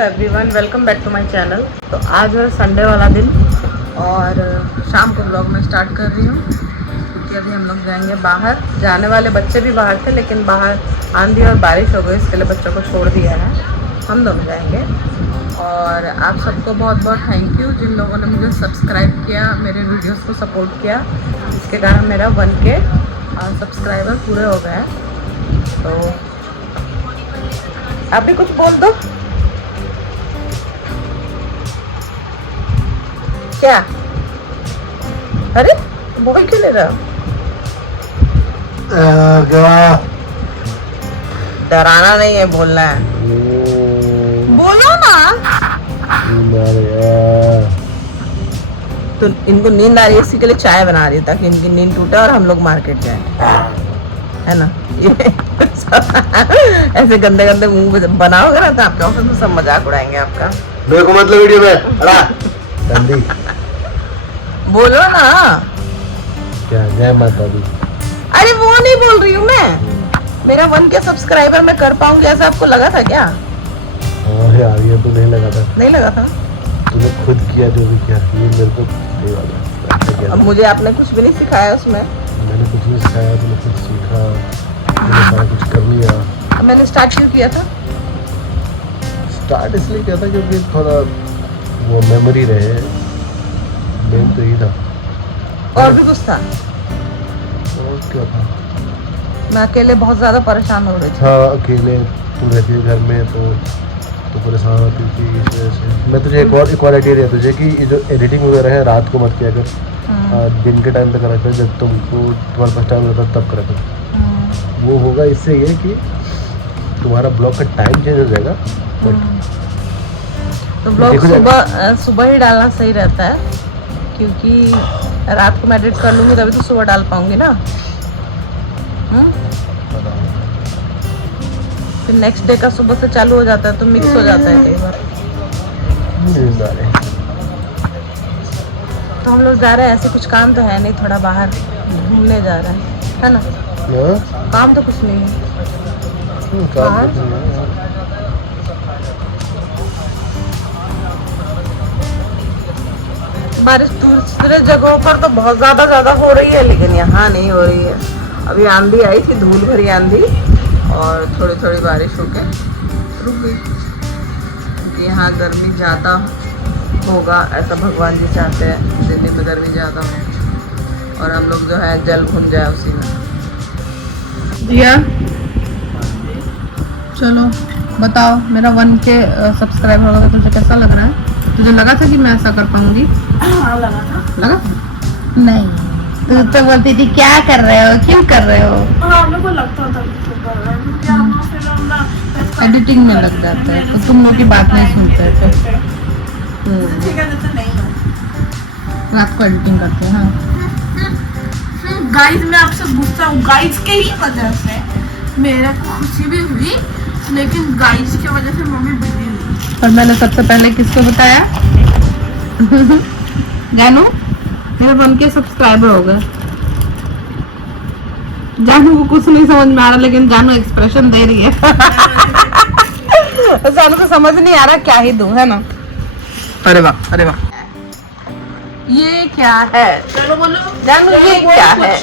Everyone, welcome back to my channel. तो आज है संडे वाला दिन और शाम को ब्लॉग में स्टार्ट कर रही हूँ क्योंकि अभी हम लोग जाएंगे बाहर। जाने वाले बच्चे भी बाहर थे लेकिन बाहर आंधी और बारिश हो गई, इसके लिए बच्चों को छोड़ दिया है। हम दोनों जाएंगे और आप सबको बहुत बहुत थैंक यू जिन लोगों ने मुझे सब्सक्राइब किया, मेरे वीडियोज़ को सपोर्ट किया। इसके कारण मेरा 1K सब्सक्राइबर पूरे हो गए। तो आप भी कुछ बोल दो। क्या? अरे बोल क्यों ले रहा हो? डराना नहीं है, बोलना है। बोलो ना। तो इनको नींद आ रही है, इसी के लिए चाय बना रही है ताकि इनकी नींद टूटे और हम लोग मार्केट जाएं, है ना। ऐसे गंदे गंदे मुंह बनाओगे ना तो आपके ऑफिस में सब मजाक उड़ाएंगे आपका। देखो मतलब वीडियो में बोलो ना। क्या जय माता दी? अरे वो नहीं बोल रही हूँ मैं, मेरा 1K सब्सक्राइबर मैं कर पाऊंगी ऐसा आपको लगा था क्या? यार ये तो नहीं लगा था। नहीं लगा था? तूने खुद किया जो भी किया, ये मेरे को नहीं लगा। अब मुझे आपने कुछ भी नहीं सिखाया उसमें। मैंने कुछ नहीं सिखाया, तूने खुद सीखा, तूने सारा कुछ कर लिया। मैंने स्टार्ट क्यों किया था? स्टार्ट इसलिए किया था क्योंकि थोड़ा वो मेमोरी रहे, मेन तो ही था। और भी कुछ था? और क्या था? मैं अकेले बहुत ज्यादा परेशान हो रही थी। हाँ, अकेले तू रहती है घर में तो परेशान होती थी इस वजह से। मैं तुझे एक और आइडिया दिया तुझे कि ये जो एडिटिंग वगैरह है रात को मत किया कर, दिन के टाइम पे करा कर, जब तुम्हारे पास टाइम होता तब करा कर। वो होगा इससे ये कि तुम्हारा ब्लॉग का टाइम चेंज हो जाएगा। तो ब्लॉग सुबह ही डालना सही रहता है क्योंकि रात को मैं एडिट कर लूँगी तभी तो सुबह डाल पाऊंगी ना। फिर नेक्स्ट डे का सुबह से चालू हो जाता है तो मिक्स हो जाता है कई बार। तो हम लोग जा रहे हैं, ऐसे कुछ काम तो है नहीं, थोड़ा बाहर घूमने जा रहे हैं, है ना। काम तो कुछ नहीं है। बारिश दूसरे जगहों पर तो बहुत ज्यादा हो रही है लेकिन यहाँ नहीं हो रही है। अभी आंधी आई थी, धूल भरी आंधी, और थोड़ी थोड़ी बारिश होके रुक गई क्योंकि यहाँ गर्मी ज़्यादा होगा ऐसा भगवान जी चाहते हैं। दिल्ली में गर्मी ज़्यादा हो और हम लोग जो है जल घूम जाए उसी में। दिया चलो बताओ, मेरा 1K सब्सक्राइबर होगा तो तुझे कैसा लग रहा है? तुझे लगा था कि मैं ऐसा कर पाऊंगी? हाँ लगा था। लगा था? नहीं, तू तो बोलती थी क्या कर रहे हो, क्यों कर रहे हो? हाँ मेरे को लगता था तो कर रहा है, क्या फिर हम एडिटिंग में लग जाता है तो तुम लोग की बात नहीं सुनते थे। ठीक है जैसे नहीं हो रात को एडिटिंग करते हैं। हाँ गाइस, मैं आपसे गुस्सा हूँ। गाइस के ही वजह से मेरे को खुशी भी हुई लेकिन गाइस की वजह से मम्मी बिजी हुई। और मैंने सबसे पहले किसको बताया? जानू, मेरे 1K सब्सक्राइबर हो गए। जानू को कुछ नहीं समझ में आ रहा लेकिन जानू एक्सप्रेशन दे रही है। जानू को समझ नहीं आ रहा क्या ही दूं, है ना। अरे वाह, अरे वाह, ये क्या है? चलो बोलो जानू ये क्या है?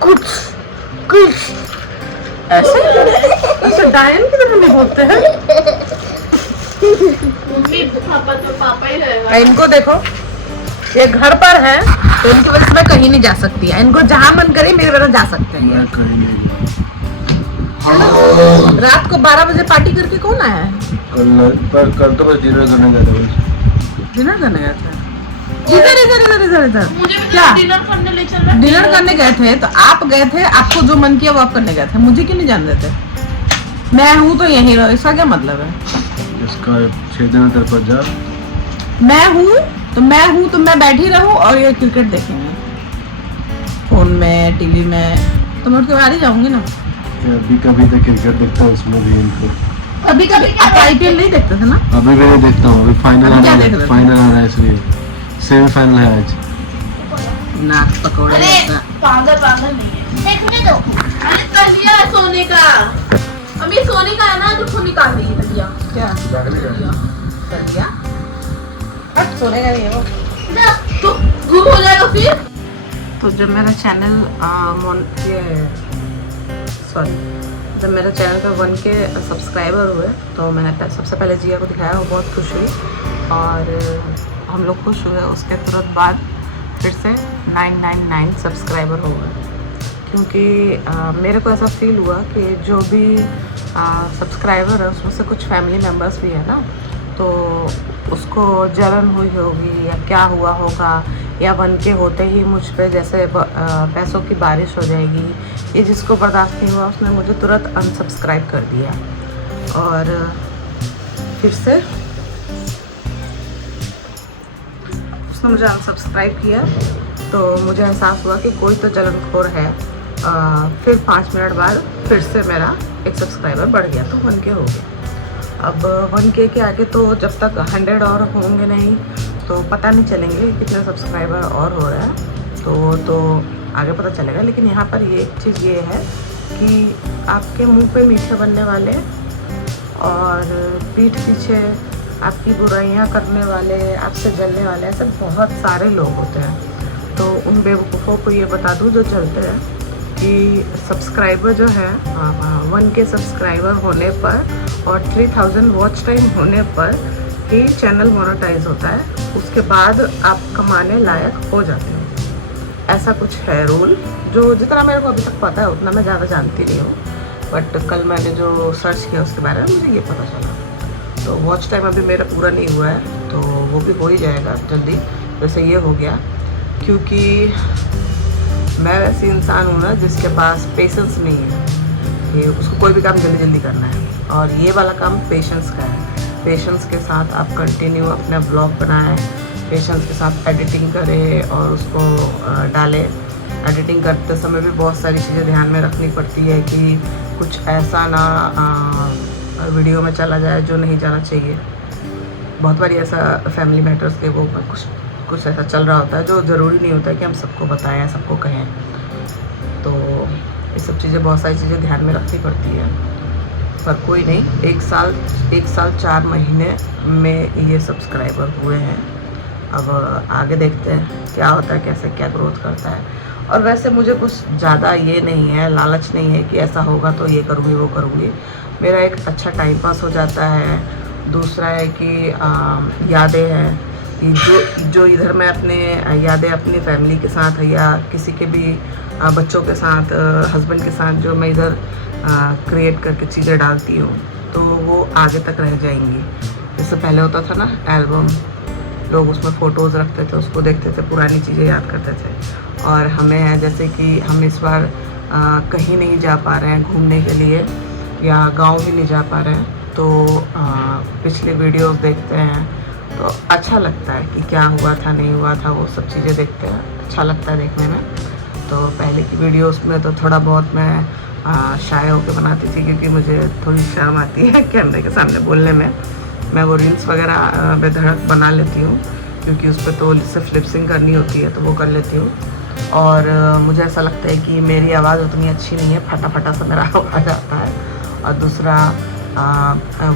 कुछ ऐसे डायन की तरह नहीं बोलते हैं। मम्मी पापा तो पापा ही रहेगा। इनको देखो, ये घर पर है तो इनकी वजह से मैं कहीं नहीं जा सकती है। इनको जहाँ मन करे मेरे वजह जा सकते हैं। रात को 12 बजे पार्टी करके कौन आया है? कल तो बस डिनर करने गया था। डिनर करने गए थे? इधर मुझे भी क्या? डिनर करने ले चल रहा है। डिनर करने गए थे तो आप गए थे, आपको जो मन किया वो आप करने गए थे, मुझे क्यों नहीं जान देते? मैं हूँ तो यहीं रहो, इसका क्या मतलब है? इसका 6 दिन तेरे पर जा। मैं हूँ तो मैं बैठी रहूँ और ये क्रिकेट देखेंगे फोन में, टीवी में, तो मैं उठ के बाहर ही जाऊंगी ना। अभी कभी तो क्रिकेट देखता हूँ, उसमें भी इनको अभी आप IPL नहीं देखते थे ना? अभी भी नहीं देखता हूँ। अभी फाइनल आ रहा है इसलिए सेमीफाइनल है आज। नाक पकौड़े पागल नहीं है, देखने दो। अरे तलिया सोने का अब ये सोने का है ना, जो खून निकाल देगी तकिया। क्या जाने भी जाने। कर दिया? हट, सोने का नहीं है वो। तो गुम हो जाएगा फिर। तो जब मेरा चैनल जब मेरे चैनल पे 1 के सब्सक्राइबर हुए तो मैंने सबसे पहले जिया को दिखाया, वो बहुत खुश हुई और हम लोग खुश हुए। उसके तुरंत बाद फिर से 999 सब्सक्राइबर हो गए, क्योंकि मेरे को ऐसा फील हुआ कि जो भी सब्सक्राइबर है उसमें से कुछ फैमिली मेम्बर्स भी है ना, तो उसको जलन हुई होगी या क्या हुआ होगा, या 1 के होते ही मुझ पे जैसे पैसों की बारिश हो जाएगी, ये जिसको बर्दाश्त नहीं हुआ उसने मुझे तुरंत अनसब्सक्राइब कर दिया। और फिर से उसने मुझे अनसब्सक्राइब किया तो मुझे एहसास हुआ कि कोई तो जलनखोर है। फिर 5 मिनट बाद फिर से मेरा एक सब्सक्राइबर बढ़ गया, तो 1 के हो गया। अब 1 के आगे तो जब तक 100 और होंगे नहीं तो पता नहीं चलेंगे कितने सब्सक्राइबर और हो रहे हैं, तो आगे पता चलेगा। लेकिन यहाँ पर ये एक चीज़ ये है कि आपके मुंह पे मीठे बनने वाले और पीठ पीछे आपकी बुराइयाँ करने वाले, आपसे जलने वाले, ऐसे बहुत सारे लोग होते हैं। तो उन बेवकूफ़ों को ये बता दूँ जो चलते हैं कि सब्सक्राइबर जो है 1 के सब्सक्राइबर होने पर और 3000 वॉच टाइम होने पर ही चैनल मोनेटाइज होता है, उसके बाद आप कमाने लायक हो जाते हैं। ऐसा कुछ है रूल, जो जितना मेरे को अभी तक पता है उतना मैं ज़्यादा जानती नहीं हूँ, बट कल मैंने जो सर्च किया उसके बारे में मुझे ये पता चला। तो वॉच टाइम अभी मेरा पूरा नहीं हुआ है, तो वो भी हो ही जाएगा जल्दी, जैसे ये हो गया। क्योंकि मैं वैसी इंसान हूँ ना जिसके पास पेशेंस नहीं है, कि उसको कोई भी काम जल्दी जल्दी करना है, और ये वाला काम पेशेंस का है। पेशेंस के साथ आप कंटिन्यू अपना ब्लॉग बनाएं, पेशेंस के साथ एडिटिंग करें और उसको डालें। एडिटिंग करते समय भी बहुत सारी चीज़ें ध्यान में रखनी पड़ती है कि कुछ ऐसा ना वीडियो में चला जाए जो नहीं जाना चाहिए। बहुत बारी ऐसा फैमिली मैटर्स के वो कुछ ऐसा चल रहा होता है जो ज़रूरी नहीं होता है कि हम सबको बताएं या सबको कहें। तो ये सब चीज़ें, बहुत सारी चीज़ें ध्यान में रखनी पड़ती है, पर कोई नहीं। 1 साल 4 महीने में ये सब्सक्राइबर हुए हैं। अब आगे देखते हैं क्या होता है, कैसे क्या ग्रोथ करता है। और वैसे मुझे कुछ ज़्यादा ये नहीं है, लालच नहीं है कि ऐसा होगा तो ये करूँगी वो करूँगी। मेरा एक अच्छा टाइम पास हो जाता है। दूसरा है कि यादें हैं कि जो इधर मैं अपने यादें अपनी फैमिली के साथ या किसी के भी बच्चों के साथ, हस्बैंड के साथ जो मैं इधर क्रिएट करके चीज़ें डालती हूँ तो वो आगे तक रह जाएंगी। जैसे पहले होता था ना एल्बम, लोग उसमें फ़ोटोज़ रखते थे, उसको देखते थे, पुरानी चीज़ें याद करते थे। और हमें जैसे कि हम इस बार कहीं नहीं जा पा रहे हैं घूमने के लिए या गांव भी नहीं जा पा रहे हैं, तो पिछले वीडियोस देखते हैं तो अच्छा लगता है कि क्या हुआ था नहीं हुआ था, वो सब चीज़ें देखते हैं, अच्छा लगता है देखने में। तो पहले की वीडियोस में तो थोड़ा बहुत मैं शाय होकर बनाती थी, क्योंकि मुझे थोड़ी शर्म आती है कैमरे के सामने बोलने में। मैं वो रील्स वगैरह बेधड़क बना लेती हूँ, क्योंकि उस पर तो सिर्फ लिपसिंग करनी होती है, तो वो कर लेती हूँ। और मुझे ऐसा लगता है कि मेरी आवाज़ उतनी अच्छी नहीं है, फटा फटा सा मेरा आवाज़ आता है। और दूसरा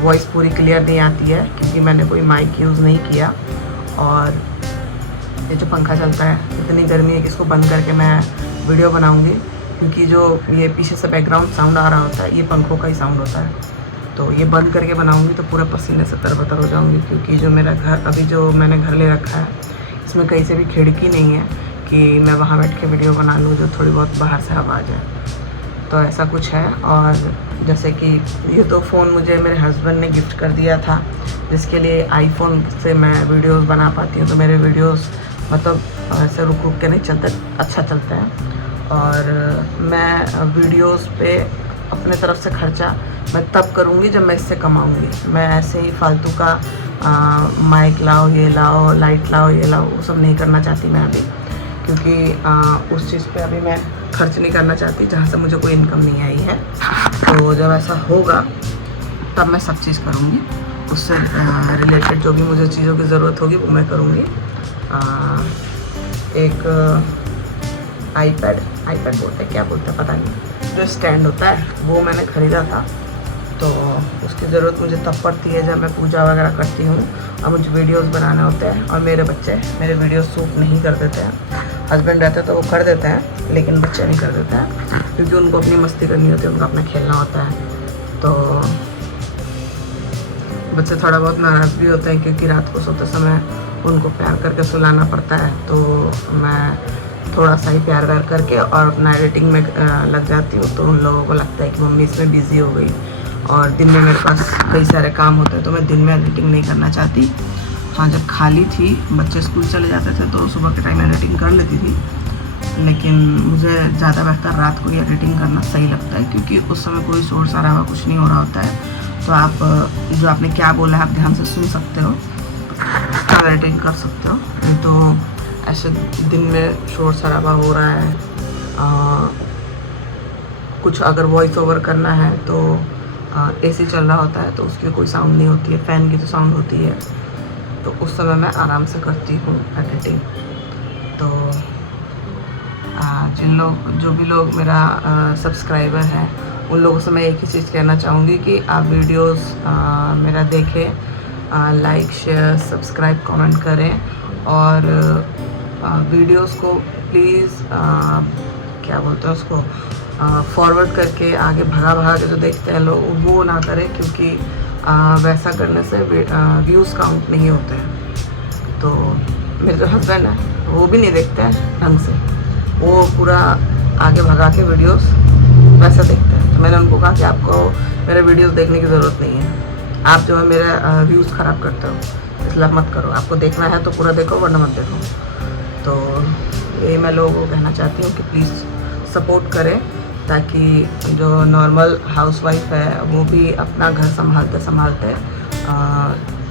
वॉइस पूरी क्लियर नहीं आती है, क्योंकि मैंने कोई माइक यूज़ नहीं किया। और ये जो पंखा चलता है, इतनी गर्मी है कि इसको बंद करके मैं वीडियो बनाऊंगी, क्योंकि जो ये पीछे से बैकग्राउंड साउंड आ रहा होता है ये पंखों का ही साउंड होता है। तो ये बंद करके बनाऊंगी तो पूरा पसीने से तरबतर हो जाऊंगी, क्योंकि जो मेरा घर अभी जो मैंने घर ले रखा है इसमें कहीं से भी खिड़की नहीं है कि मैं वहाँ बैठ के वीडियो बना लूँ जो थोड़ी बहुत बाहर से हवा आ जाए। तो ऐसा कुछ है। और जैसे कि ये तो फ़ोन मुझे मेरे हस्बैंड ने गिफ्ट कर दिया था, जिसके लिए आईफोन से मैं वीडियोस बना पाती हूँ। तो मेरे वीडियोस मतलब ऐसे रुक रुक के नहीं चलते, अच्छा चलते हैं। और मैं वीडियोस पे अपने तरफ से खर्चा मैं तब करूँगी जब मैं इससे कमाऊँगी। मैं ऐसे ही फालतू का माइक लाओ, ये लाओ, लाइट लाओ, ये लाओ, वो सब नहीं करना चाहती मैं अभी, क्योंकि उस चीज़ पे अभी मैं खर्च नहीं करना चाहती जहाँ से मुझे कोई इनकम नहीं आई है। तो जब ऐसा होगा तब मैं सब चीज़ करूँगी, उससे रिलेटेड जो भी मुझे चीज़ों की ज़रूरत होगी वो मैं करूँगी। एक आईपैड बोलते हैं, क्या बोलते हैं पता नहीं, जो स्टैंड होता है वो मैंने ख़रीदा था तो उसकी ज़रूरत मुझे तब पड़ती है जब मैं पूजा वगैरह करती हूँ और मुझे वीडियोस बनाने होते हैं। और मेरे बच्चे मेरे वीडियोस शूट नहीं कर देते हैं। हस्बैंड रहते तो वो कर देते हैं, लेकिन बच्चे नहीं कर देते हैं क्योंकि उनको अपनी मस्ती करनी होती है, उनको अपना खेलना होता है। तो बच्चे थोड़ा बहुत नाराज़ भी होते हैं क्योंकि रात को सोते समय उनको प्यार करके सुलाना पड़ता है। तो मैं थोड़ा सा ही प्यार व्यार करके और अपना एडिटिंग में लग जाती हूँ। तो उन लोगों को लगता है कि मम्मी इसमें बिज़ी हो गई। और दिन में मेरे पास कई सारे काम होते हैं तो मैं दिन में एडिटिंग नहीं करना चाहती। हाँ, जब खाली थी, बच्चे स्कूल चले जाते थे तो सुबह के टाइम एडिटिंग कर लेती थी, लेकिन मुझे ज़्यादा बेहतर रात को ही एडिटिंग करना सही लगता है क्योंकि उस समय कोई शोर शराबा कुछ नहीं हो रहा होता है। तो आप जो आपने क्या बोला है आप ध्यान से सुन सकते हो और एडिटिंग कर सकते हो। तो ऐसे दिन में शोर शराबा हो रहा है, कुछ अगर वॉइस ओवर करना है तो एसी चल रहा होता है तो उसकी कोई साउंड नहीं होती है, फ़ैन की तो साउंड होती है। तो उस समय मैं आराम से करती हूँ एडिटिंग। तो जो भी लोग मेरा सब्सक्राइबर हैं उन लोगों से मैं एक ही चीज़ कहना चाहूँगी कि आप वीडियोस मेरा देखें, लाइक शेयर सब्सक्राइब कमेंट करें और वीडियोस को प्लीज़ क्या बोलते हैं उसको फॉरवर्ड करके आगे भगा के जो देखते हैं लोग वो ना करें, क्योंकि वैसा करने से व्यूज़ काउंट नहीं होते हैं। तो मेरे जो हस्बैंड है वो भी नहीं देखते हैं ढंग से, वो पूरा आगे भगा के वीडियोस वैसा देखते हैं। तो मैंने उनको कहा कि आपको मेरे वीडियोस देखने की ज़रूरत नहीं है, आप जो है मेरे व्यूज़ ख़राब करते हो, इसलिए आप मत करो। आपको देखना है तो पूरा देखो वरना मत देखो। तो ये मैं लोगों को कहना चाहती हूँ कि प्लीज़ सपोर्ट करें ताकि जो नॉर्मल हाउसवाइफ है वो भी अपना घर संभालते संभालते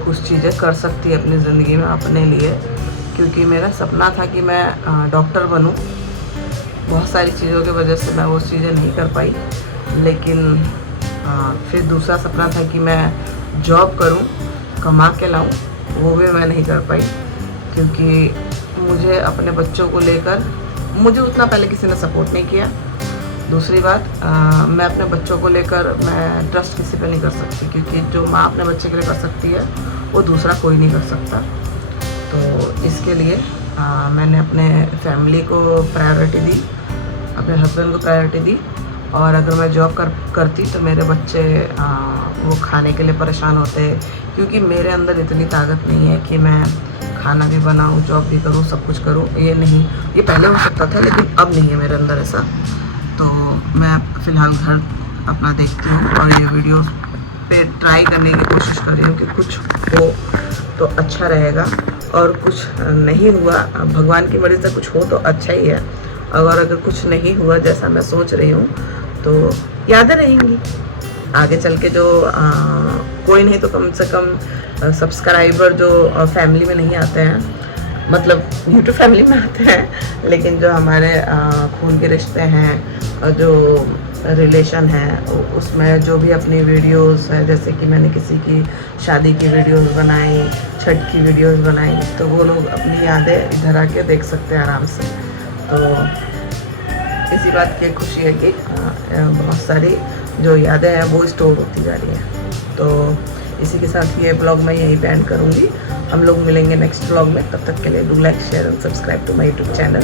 कुछ चीज़ें कर सकती है अपनी ज़िंदगी में अपने लिए। क्योंकि मेरा सपना था कि मैं डॉक्टर बनूं, बहुत सारी चीज़ों की वजह से मैं वो चीज़ें नहीं कर पाई। लेकिन फिर दूसरा सपना था कि मैं जॉब करूं, कमा के लाऊं, वो भी मैं नहीं कर पाई क्योंकि मुझे अपने बच्चों को लेकर मुझे उतना पहले किसी ने सपोर्ट नहीं किया। दूसरी बात, मैं अपने बच्चों को लेकर मैं ट्रस्ट किसी पे नहीं कर सकती क्योंकि जो माँ अपने बच्चे के लिए कर सकती है वो दूसरा कोई नहीं कर सकता। तो इसके लिए मैंने अपने फैमिली को प्रायोरिटी दी, अपने हस्बैंड को प्रायोरिटी दी। और अगर मैं जॉब करती तो मेरे बच्चे वो खाने के लिए परेशान होते क्योंकि मेरे अंदर इतनी ताकत नहीं है कि मैं खाना भी बनाऊं, जॉब भी करूं, सब कुछ करूं। ये नहीं, ये पहले हो सकता था लेकिन अब नहीं है मेरे अंदर ऐसा। तो मैं फ़िलहाल घर अपना देखती हूँ और ये वीडियो पे ट्राई करने की कोशिश कर रही हूँ कि कुछ हो तो अच्छा रहेगा, और कुछ नहीं हुआ भगवान की मर्ज़ी से कुछ हो तो अच्छा ही है। अगर कुछ नहीं हुआ जैसा मैं सोच रही हूँ तो यादें रहेंगी आगे चल के। जो कोई नहीं तो कम से कम सब्सक्राइबर जो फैमिली में नहीं आते हैं, मतलब यूट्यूब फैमिली में आते हैं, लेकिन जो हमारे खून के रिश्ते हैं, जो रिलेशन है, उसमें जो भी अपनी वीडियोस है, जैसे कि मैंने किसी की शादी की वीडियोस बनाई, छठ की वीडियोस बनाई, तो वो लोग अपनी यादें इधर आके देख सकते हैं आराम से। तो इसी बात की खुशी है कि बहुत सारी जो यादें हैं वो स्टोर होती जा रही हैं। तो इसी के साथ ये ब्लॉग मैं यहीं पे एंड करूँगी। हम लोग मिलेंगे नेक्स्ट ब्लॉग में, तब तक के लिए do like share and subscribe to my YouTube channel.